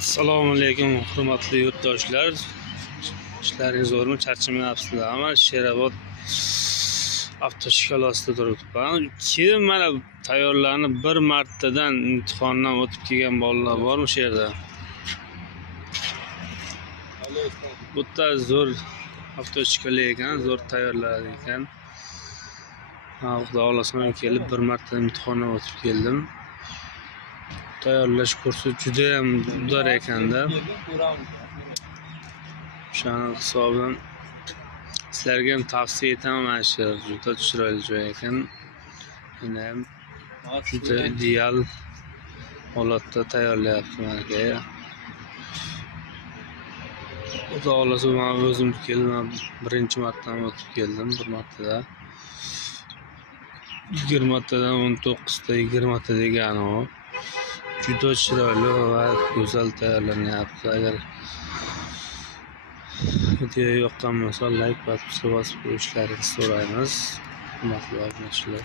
Assalomu alaykum hurmatli yurtdoshlar. Ishlaringiz zo'rmi? Charchamayapsizlarmi? Sherobod avtoshkolosida turibman. Kim mana tayyorlanib bir martadan imtihondan o'tib kelgan bolalar bormi shu yerda? Bu da zo'r avtoshkola ekan, zo'r tayyorlar ekan. Xudo xolasa men kelib bir marta imtihondan o'tib keldim. Tayyorlash kursi juda ham udar ekanda. O'shaning hisobidan sizlarga ham tavsiya etaman, mana shu juda chiroyli joy ekan. Yana ham juda ideal holatda tayyorlayapti menga. Xudo xolasa men o'zim keldim, birinchi marta o'tib keldim, bir martada. 20 tadan 19 ta 20 ta degani u. Juda chiroyli va go'zal tayyorlanyapti. Agar video yoqqan bo'lsa, like va subscribe bosib qo'yishlaringizni so'raymiz. Hurmatli obunachilar.